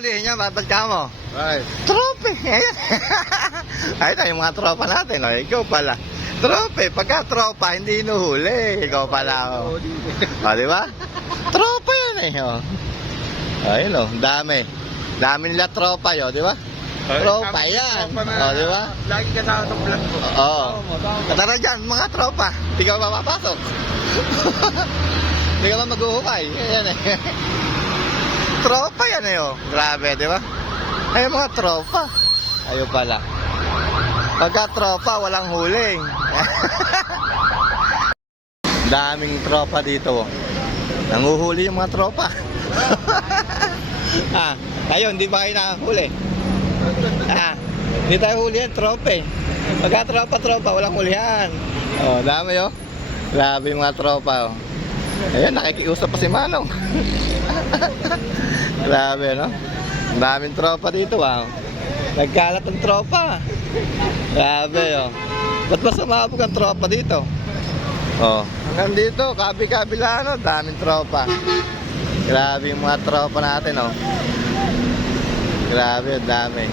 huhulihin niya, ka mo? Ay. Trope! Ayan. Ayun na, yung mga tropa natin. Oh. Ikaw pala. Trope. Pagka tropa, hindi inuhuli. Ikaw pala. Oh. O, di ba? Tropa yan eh. Oh. Ayun oh, dami. Dami nila tropa yun, di ba? Tropa yan. O, di ba? Lagi kasama sa vlog ko. Oo. Tara dyan, mga tropa. Hindi ka mapapasok. Hindi ka ba maghuhukay. Ayan eh. tropa yan eh oh. Grabe, di ba? Ay, mga tropa. Ayun pala. Pagka tropa, walang huling. Daming tropa dito. oh. Nanguhuli yung mga tropa. ah, ayun, di ba kayo nakahuli? Ah, hindi tayo huli yan, tropa eh. Pagka tropa-tropa, walang hulihan. Oh, dami oh. Grabe mga tropa oh. Ayun, nakikiusap pa si Manong. Grabe, no? Ang daming tropa dito, wow. Nagkalat ang tropa. Grabe, oh. Ba't ba sumabog ang tropa dito? Oh, hanggang dito, kabi-kabila, no? Daming tropa. Grabe yung mga tropa natin, oh. Grabe, dami.